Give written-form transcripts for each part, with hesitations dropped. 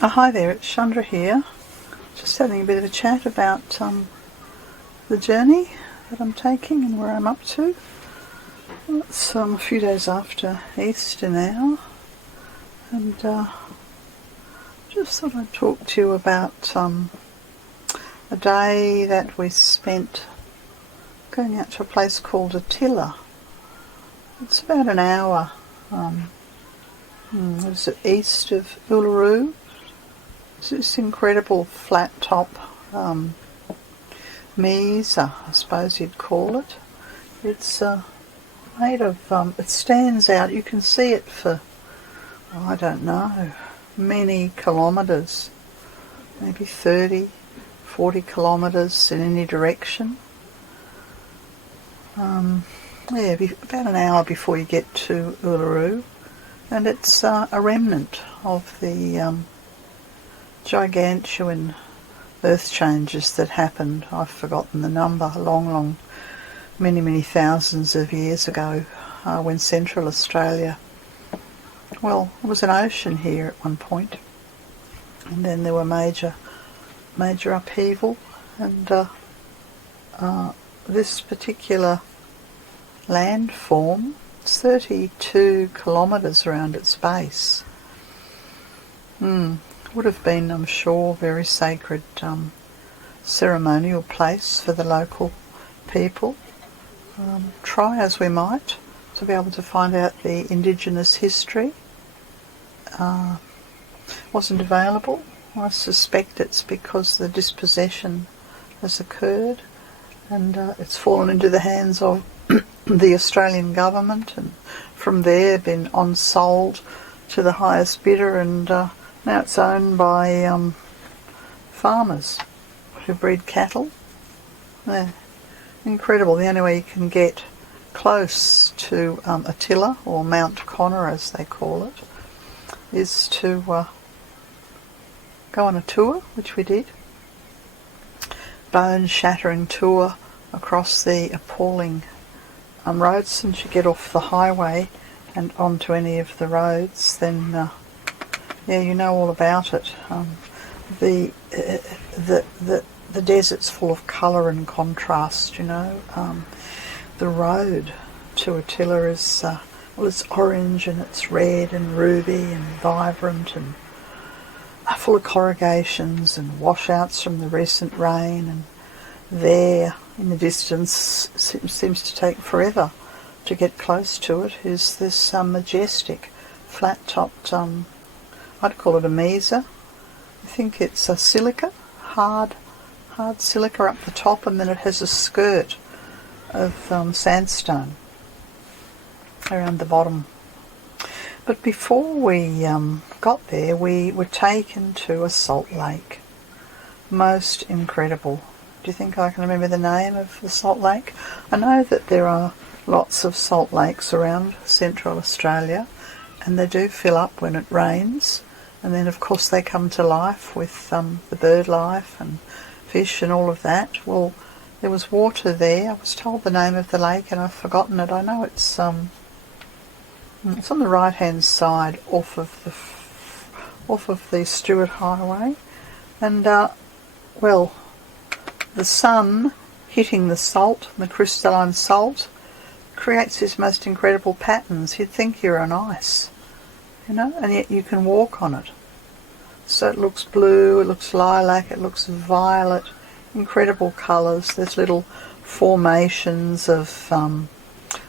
Hi there, it's Chandra here. Just having a bit of a chat about the journey that I'm taking and where I'm up to. It's a few days after Easter now, and just thought I'd talk to you about a day that we spent going out to a place called Attila. It's about an hour. It was east of Uluru. It's this incredible flat top mesa, I suppose you'd call it. It's made of, it stands out, you can see it for, I don't know, many kilometres, maybe 30, 40 kilometres in any direction. About an hour before you get to Uluru, and it's a remnant of the gigantuan earth changes that happened. I've forgotten the number, many thousands of years ago, when Central Australia, well, it was an ocean here at one point, and then there were major upheaval, and this particular landform, it's 32 kilometres around its base. Would have been, I'm sure, a very sacred ceremonial place for the local people. Try as we might to be able to find out the indigenous history. Wasn't available. I suspect it's because the dispossession has occurred, and it's fallen into the hands of the Australian government, and from there been on-sold to the highest bidder, and now it's owned by farmers who breed cattle. Yeah. Incredible. The only way you can get close to Attila, or Mount Connor as they call it, is to go on a tour, which we did. Bone-shattering tour across the appalling roads. Once you get off the highway and onto any of the roads, then yeah, you know all about it. The desert's full of colour and contrast, you know. The road to Attila is, well, it's orange and it's red and ruby and vibrant and full of corrugations and washouts from the recent rain, and there in the distance, seems to take forever to get close to it, is this majestic flat-topped, I'd call it a mesa. I think it's a silica, hard silica up the top, and then it has a skirt of sandstone around the bottom. But before we got there, we were taken to a salt lake. Most incredible. Do you think I can remember the name of the salt lake? I know that there are lots of salt lakes around Central Australia, and they do fill up when it rains, and then of course they come to life with the bird life and fish and all of that. Well, there was water there. I was told the name of the lake and I've forgotten it. I know it's on the right hand side off of the Stewart Highway, and well, the sun hitting the salt, the crystalline salt, creates these most incredible patterns. You'd think you're on ice, you know, and yet you can walk on it. So it looks blue, it looks lilac, it looks violet, incredible colours. There's little formations of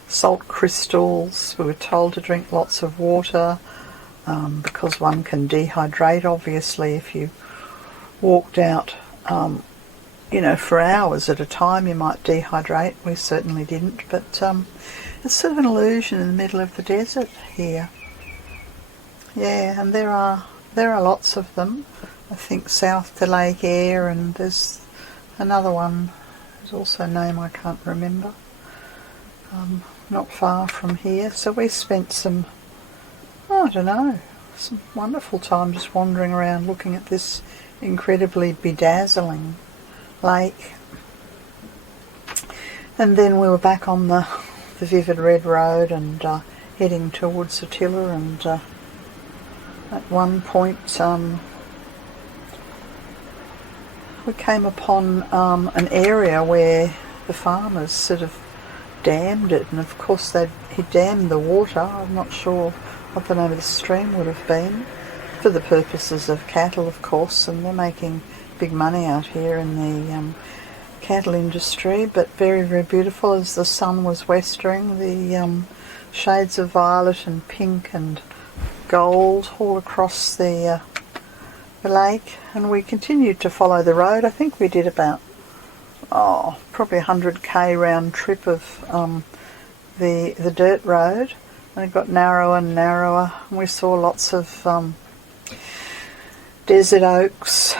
salt crystals. We were told to drink lots of water because one can dehydrate, obviously, if you walked out you know, for hours at a time. You might dehydrate. We certainly didn't, but it's sort of an illusion in the middle of the desert here. Yeah, and there are lots of them. I think south to Lake Eyre, and there's another one. There's also a name I can't remember. Not far from here. So we spent some wonderful time just wandering around, looking at this incredibly bedazzling lake. And then we were back on the vivid red road and heading towards Attila, and at one point we came upon an area where the farmers sort of dammed it, and of course he dammed the water. I'm not sure what the name of the stream would have been, for the purposes of cattle, of course, and they're making big money out here in the cattle industry. But very, very beautiful as the sun was westering, the shades of violet and pink and gold all across the lake. And we continued to follow the road. I think we did about probably 100k round trip of the dirt road, and it got narrower and narrower, and we saw lots of desert oaks.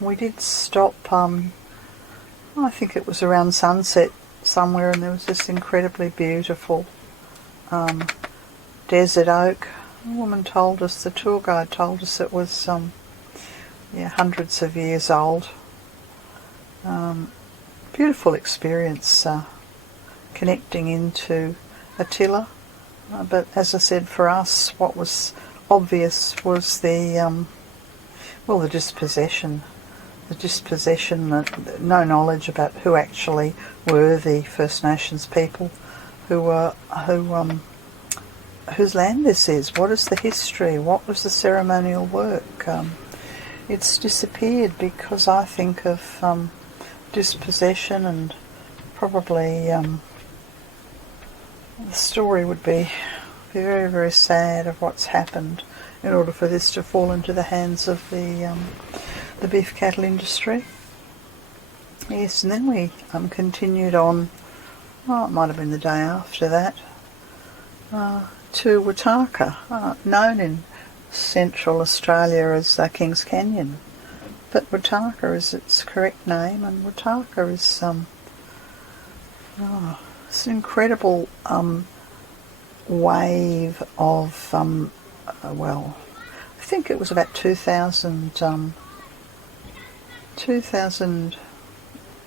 We did stop, I think it was around sunset somewhere, and there was this incredibly beautiful desert oak. A woman told us, the tour guide told us, it was hundreds of years old. Beautiful experience connecting into Attila, but as I said, for us what was obvious was the dispossession, no knowledge about who actually were the First Nations people, whose land this is, what is the history, what was the ceremonial work. It's disappeared because I think of dispossession, and probably the story would be very, very sad of what's happened in order for this to fall into the hands of the beef cattle industry. Yes, and then we continued on, it might have been the day after that, to Wataka, known in Central Australia as Kings Canyon. But Wataka is its correct name, and Wataka is it's an incredible wave of, I think it was about 2,000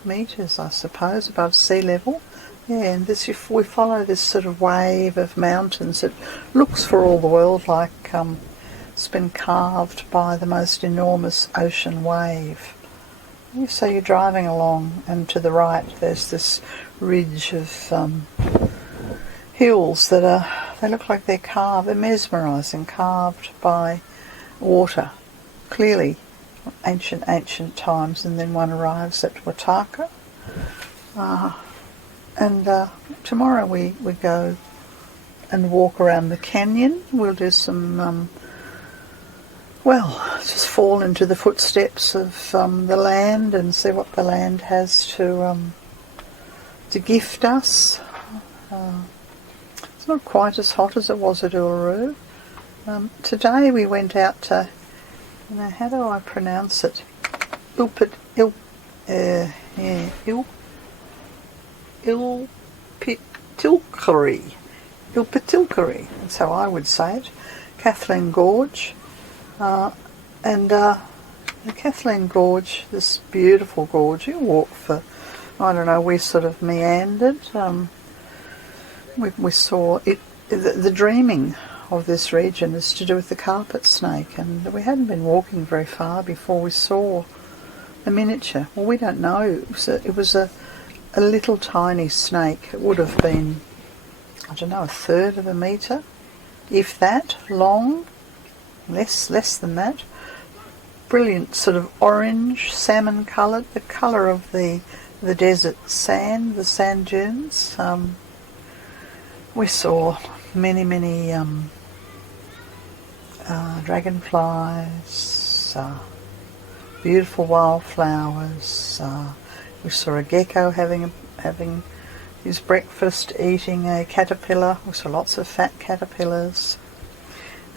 metres, I suppose, above sea level. Yeah, and we follow this sort of wave of mountains. It looks for all the world like it's been carved by the most enormous ocean wave. So you're driving along, and to the right there's this ridge of hills that they look like they're carved, they're mesmerising, carved by water, clearly ancient times. And then one arrives at Wataka, and tomorrow we go and walk around the canyon. We'll do some just fall into the footsteps of the land and see what the land has to gift us. It's not quite as hot as it was at Uluru. Today we went out to, how do I pronounce it? Ilpitilkeri, that's how I would say it. Katherine Gorge. And the Katherine Gorge, this beautiful gorge, you walk for, I don't know, we sort of meandered. We saw it. The dreaming of this region is to do with the carpet snake, and we hadn't been walking very far before we saw a miniature. Well, we don't know. It was a little tiny snake. It would have been, I don't know, a third of a metre, if that, long. Less than that. Brilliant sort of orange, salmon coloured, the colour of the desert sand, the sand dunes. We saw many dragonflies, beautiful wildflowers. We saw a gecko having his breakfast, eating a caterpillar. We saw lots of fat caterpillars.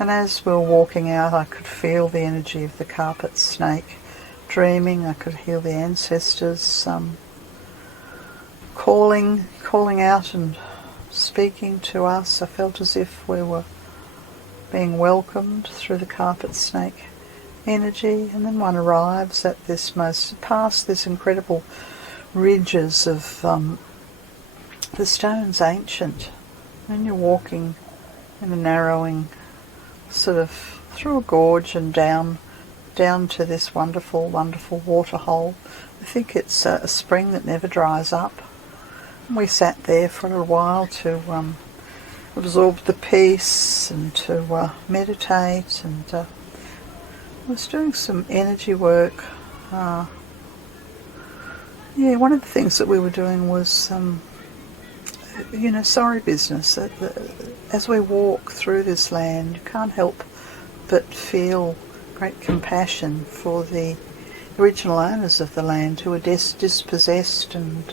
And as we were walking out, I could feel the energy of the carpet snake dreaming. I could hear the ancestors calling out and speaking to us. I felt as if we were being welcomed through the carpet snake energy. And then one arrives at past this incredible ridges of the stone's ancient, and you're walking in a narrowing sort of through a gorge and down down to this wonderful, wonderful waterhole. I think it's a spring that never dries up. We sat there for a little while to absorb the peace and to meditate, and I was doing some energy work. Yeah, one of the things that we were doing was, sorry business. As we walk through this land, you can't help but feel great compassion for the original owners of the land who were dispossessed and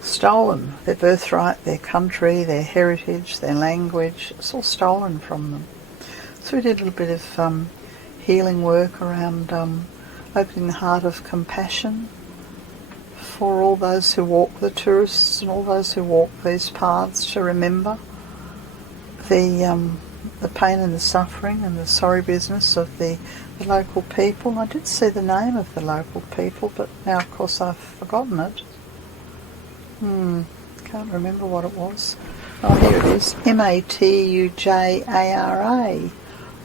stolen. Their birthright, their country, their heritage, their language, it's all stolen from them. So we did a little bit of healing work around opening the heart of compassion for all those who walk, the tourists and all those who walk these paths, to remember the pain and the suffering and the sorry business of the local people. I did see the name of the local people, but now of course I've forgotten it. Can't remember what it was. Oh, here it is. Matujara,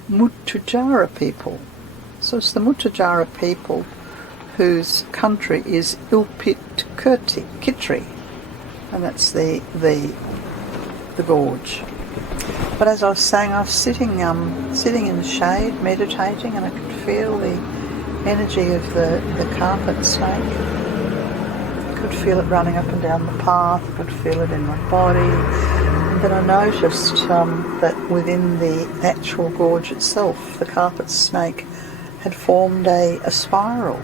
Mutujara people. So it's the Mutujara people whose country is Ilpitkitri, and that's the gorge. But as I was saying, I was sitting in the shade, meditating, and I could feel the energy of the carpet snake. I could feel it running up and down the path. I could feel it in my body. And then I noticed that within the actual gorge itself, the carpet snake had formed a spiral.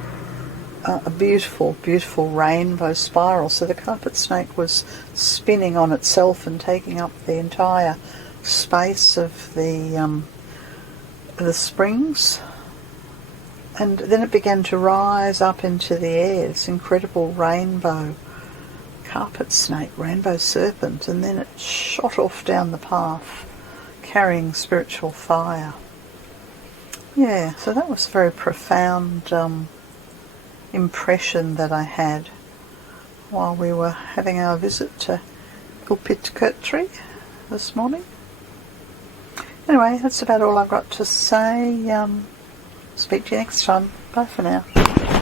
A beautiful, beautiful rainbow spiral. So the carpet snake was spinning on itself and taking up the entire space of the springs. And then it began to rise up into the air, this incredible rainbow carpet snake, rainbow serpent, and then it shot off down the path, carrying spiritual fire. Yeah, so that was a very profound impression that I had while we were having our visit to Ilpitkitri this morning. Anyway, that's about all I've got to say. Speak to you next time. Bye for now.